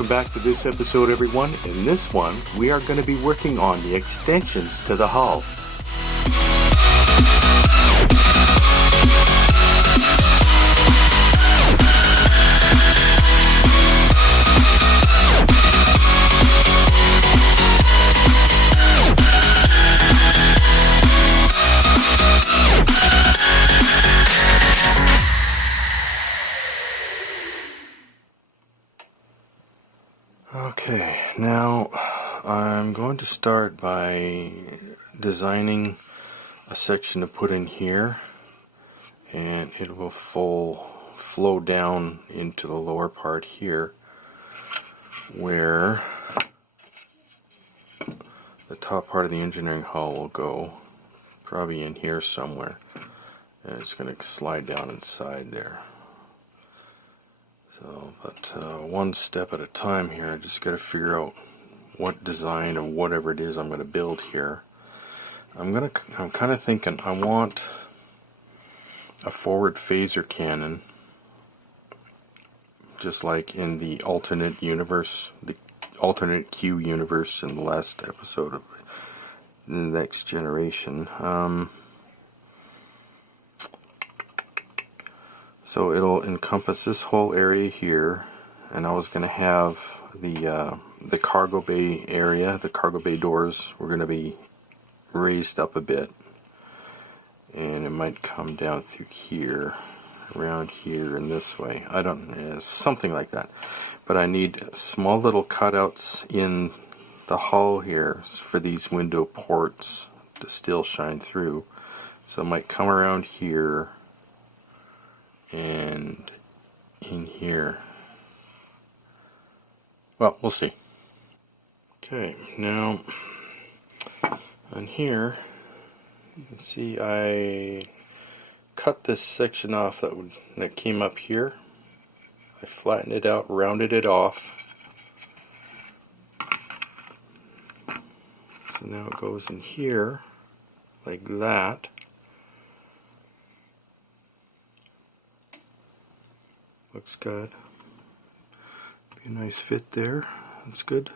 welcome back to this episode, everyone. In this one, we are going to be working on the extensions to the hull. Okay, now I'm going to start by designing a section to put in here, and it will flow down into the lower part here where the top part of the engineering hull will go, probably in here somewhere, and it's going to slide down inside there. So, but one step at a time here. I just got to figure out what design of whatever it is I'm going to build here. I'm kind of thinking I want a forward phaser cannon, just like in the alternate universe, the alternate Q universe in the last episode of the Next Generation. So it'll encompass this whole area here, and I was going to have the cargo bay area, the cargo bay doors, were going to be raised up a bit, and it might come down through here, around here, and this way. I don't know, something like that. But I need small little cutouts in the hull here for these window ports to still shine through. So it might come around here and in here. Well, we'll see. Okay, now on here you can see I cut this section off that came up here. I flattened it out, rounded it off. So now it goes in here like that. Looks good. Be a nice fit there. That's good.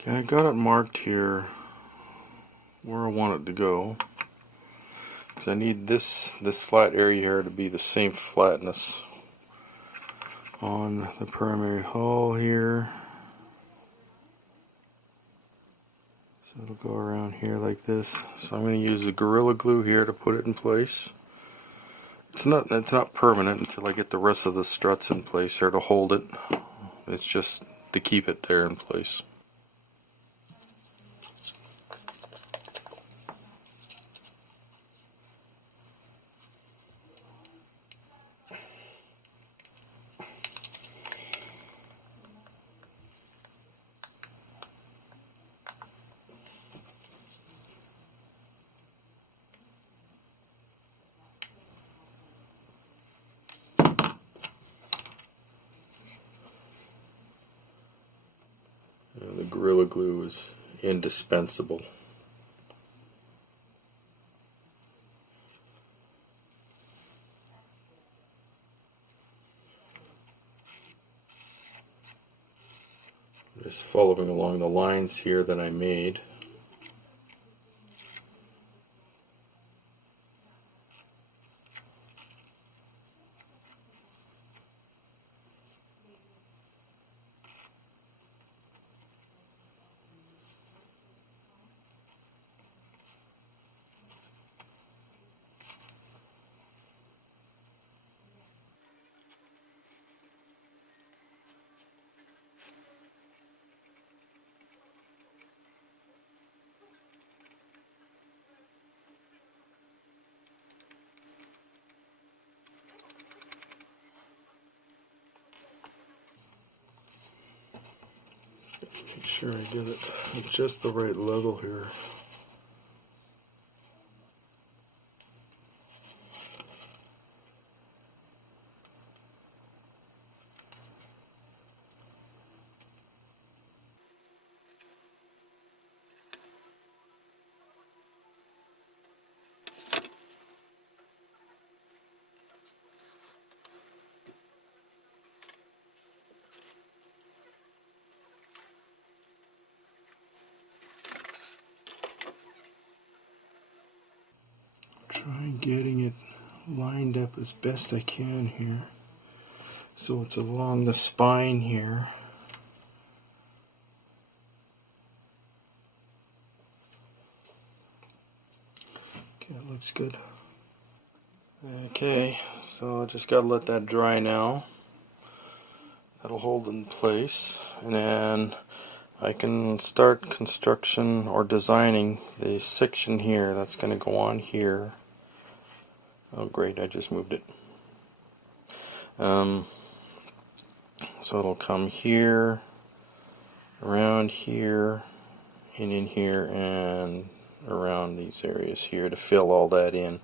Okay, I got it marked here where I want it to go, because I need this flat area here to be the same flatness on the primary hull here. So it'll go around here like this. So I'm going to use the Gorilla Glue here to put it in place. It's not permanent until I get the rest of the struts in place here to hold it. It's just to keep it there in place. The Gorilla Glue is indispensable. Just following along the lines here that I made. Make sure I get it at just the right level here. getting it lined up as best I can here. So it's along the spine here. Okay, that looks good. Okay, so I just gotta let that dry now. That'll hold in place, and then I can start construction or designing the section here that's going to go on here. Oh great, I just moved it. So it'll come here, around here, and in here, and around these areas here to fill all that in.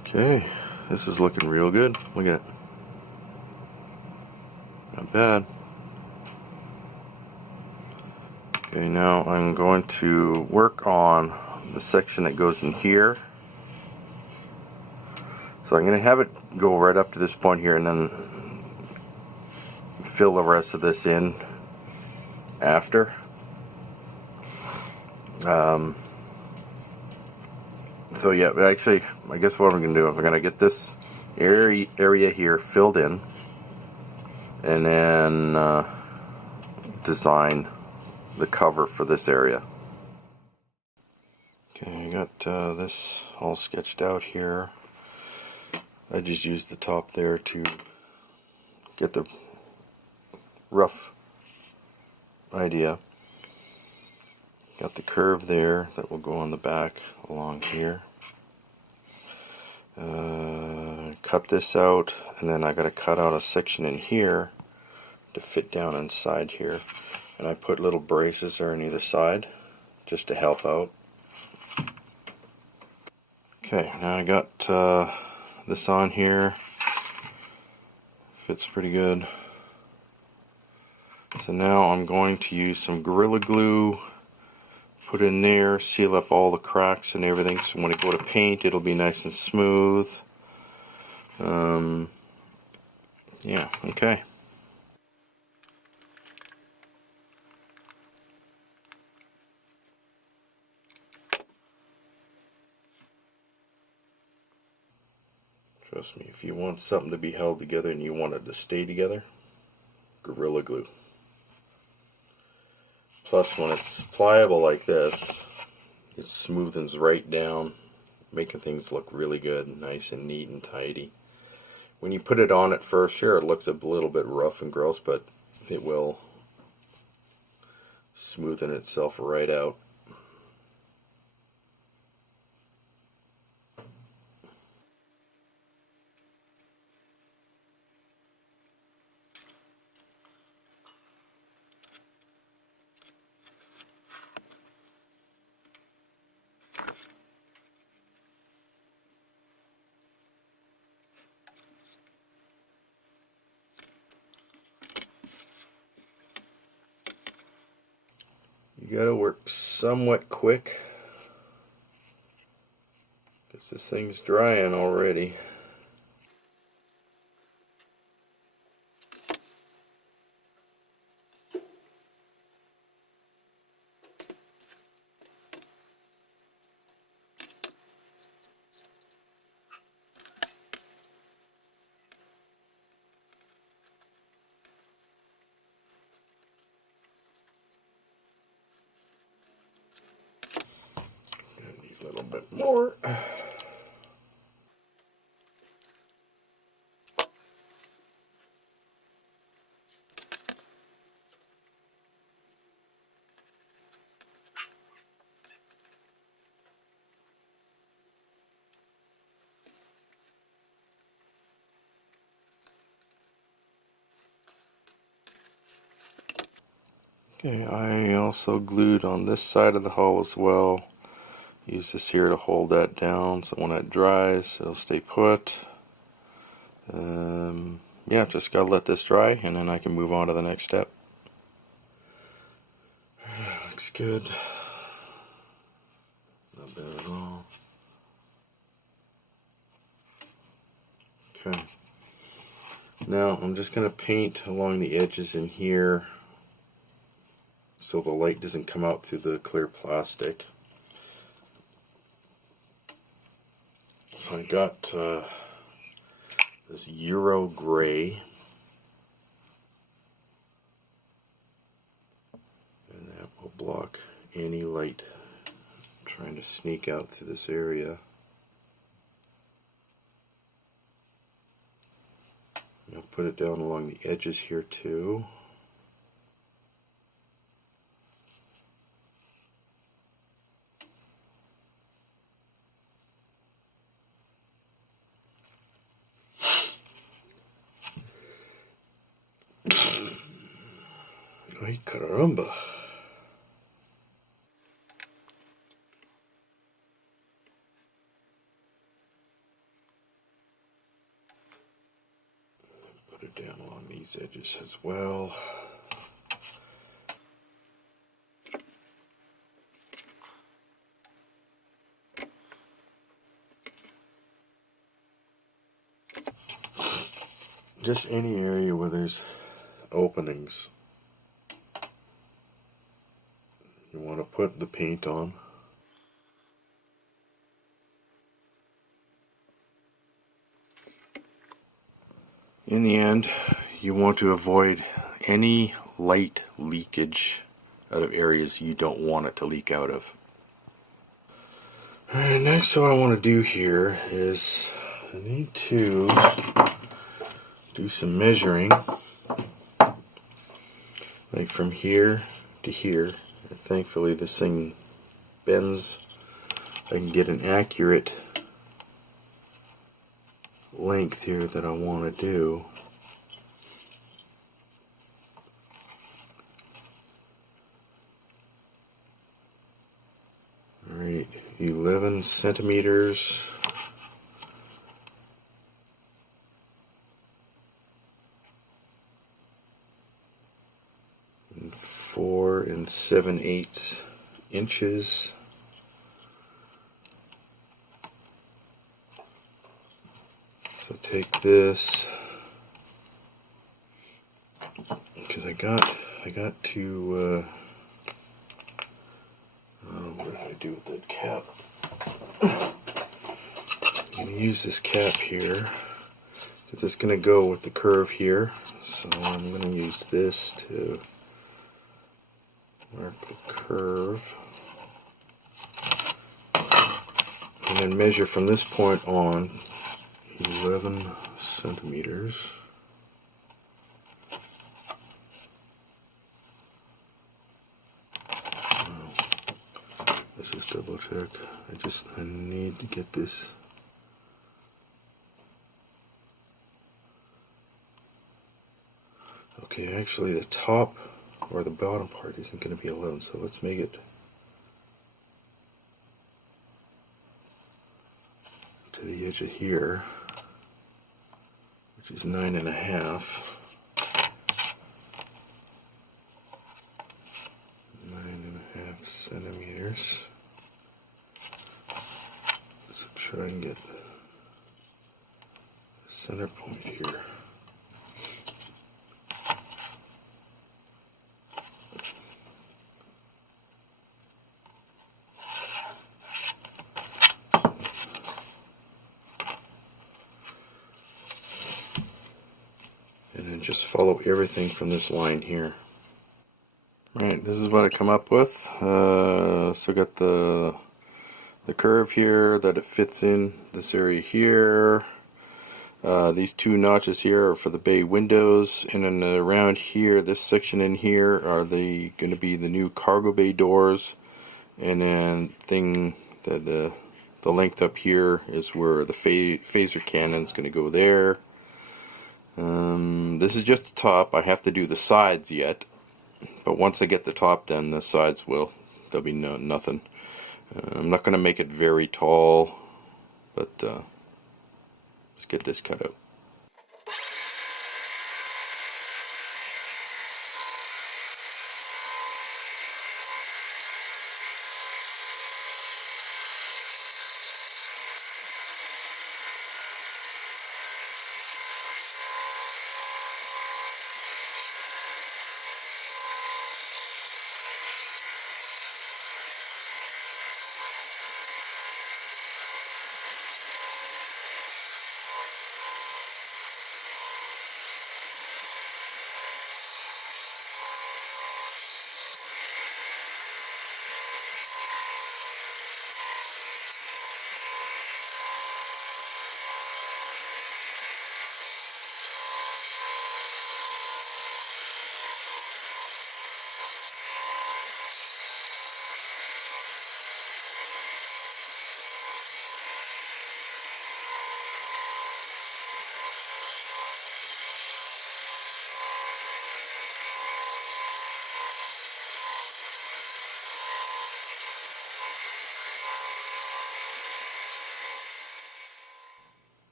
Okay, this is looking real good. Look at it. Not bad. Okay, now I'm going to work on the section that goes in here. So I'm going to have it go right up to this point here and then fill the rest of this in after. So yeah, actually, I guess what I'm going to do is I'm going to get this area here filled in, and then design the cover for this area. Okay, I got this all sketched out here. I just used the top there to get the rough idea. Got the curve there that will go on the back along here. Cut this out, and then I got to cut out a section in here to fit down inside here. And I put little braces there on either side just to help out. Okay, now I got this on here. Fits pretty good. So now I'm going to use some Gorilla Glue, put in there, seal up all the cracks and everything, so when I go to paint it'll be nice and smooth. Yeah, okay. Trust me, if you want something to be held together and you want it to stay together, Gorilla Glue. Plus, when it's pliable like this, it smoothens right down, making things look really good, nice and neat and tidy. When you put it on at first, sure, it looks a little bit rough and gross, but it will smoothen itself right out. You gotta work somewhat quick, because this thing's drying already. Need a little bit more. Okay, I also glued on this side of the hull as well. Use this here to hold that down so when it dries it'll stay put. Yeah, just gotta let this dry and then I can move on to the next step. Looks good. Not bad at all. Okay. Now I'm just gonna paint along the edges in here so the light doesn't come out through the clear plastic. So I got this Euro gray, and that will block any light trying to sneak out through this area. I'll put it down along the edges here too. Ay caramba. Put it down along these edges as well. Just any area where there's openings. You want to put the paint on. In the end, you want to avoid any light leakage out of areas you don't want it to leak out of. Alright, next what I want to do here is I need to do some measuring, like from here to here. And thankfully this thing bends. I can get an accurate length here that I want to do. Alright, 11 centimeters. And 4 7/8 inches. So take this, because I got to what did I do with that cap? I'm going to use this cap here because it's going to go with the curve here. So I'm going to use this to mark the curve. And then measure from this point on 11 centimeters. Let's just double check. I need to get this. Okay, actually the top or the bottom part isn't going to be 11, so let's make it to the edge of here, which is 9.5. 9.5 centimeters. So try and get the center point here. And then just follow everything from this line here. Alright, this is what I come up with. So got the curve here that it fits in this area here. These two notches here are for the bay windows, and then around here, this section in here are going to be the new cargo bay doors, and then the length up here is where the phaser cannon is going to go there. This is just the top. I have to do the sides yet, but once I get the top done, the sides there'll be nothing. I'm not going to make it very tall, but let's get this cut out.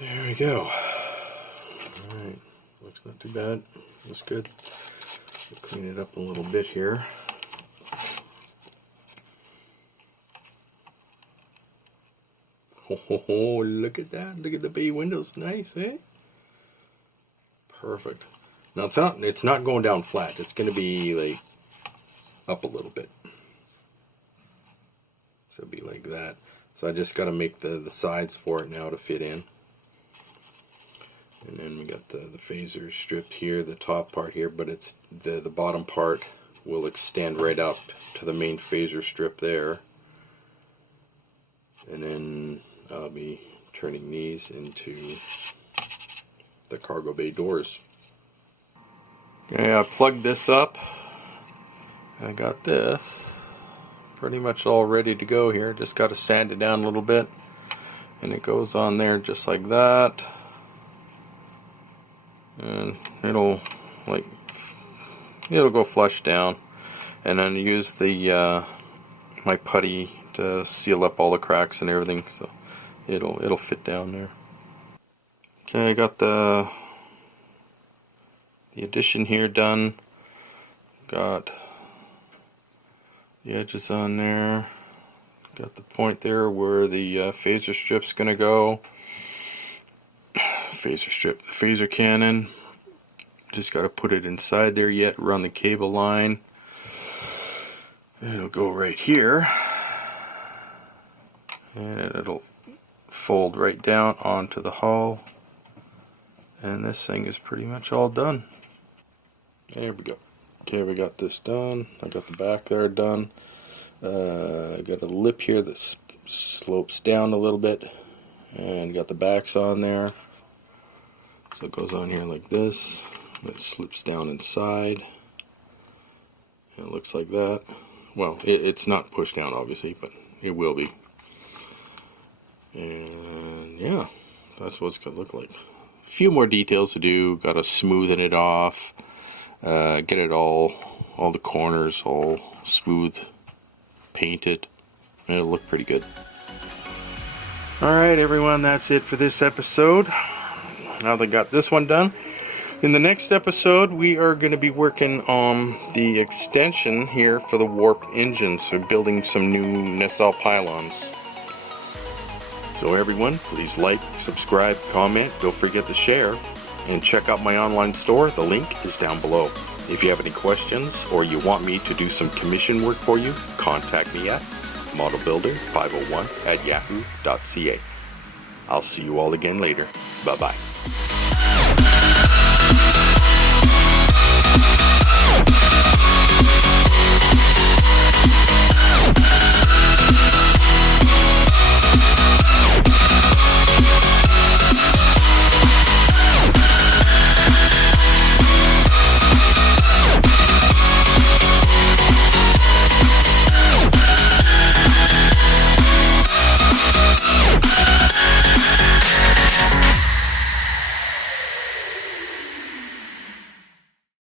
There we go. Alright, looks not too bad. Looks good. Clean it up a little bit here. Oh, look at that. Look at the bay windows. Nice, eh? Perfect. Now it's not going down flat. It's going to be like up a little bit. So it'll be like that. So I just got to make the sides for it now to fit in. And then we got the phaser strip here, the top part here, but it's the bottom part will extend right up to the main phaser strip there. And then I'll be turning these into the cargo bay doors. Okay, I plugged this up. I got this pretty much all ready to go here. Just got to sand it down a little bit. And it goes on there just like that. And it'll go flush down, and then use the my putty to seal up all the cracks and everything, so it'll fit down there. Okay, I got the addition here done. Got the edges on there. Got the point there where the phaser strip's gonna go. Phaser strip, the phaser cannon. Just got to put it inside there yet, run the cable line. It'll go right here. And it'll fold right down onto the hull. And this thing is pretty much all done. There we go. Okay, we got this done. I got the back there done. I got a lip here that slopes down a little bit. And got the backs on there. So it goes on here like this. It slips down inside. And it looks like that. Well, it's not pushed down obviously, but it will be. And yeah, that's what it's going to look like. A few more details to do. Got to smoothen it off. Get it all the corners all smooth. Paint it. And it'll look pretty good. Alright everyone, that's it for this episode. Now they got this one done. In the next episode, we are going to be working on the extension here for the warp engine. So building some new nacelle pylons. So everyone, please like, subscribe, comment, don't forget to share, and check out my online store. The link is down below. If you have any questions or you want me to do some commission work for you, contact me at modelbuilder501@yahoo.ca. I'll see you all again later. Bye-bye.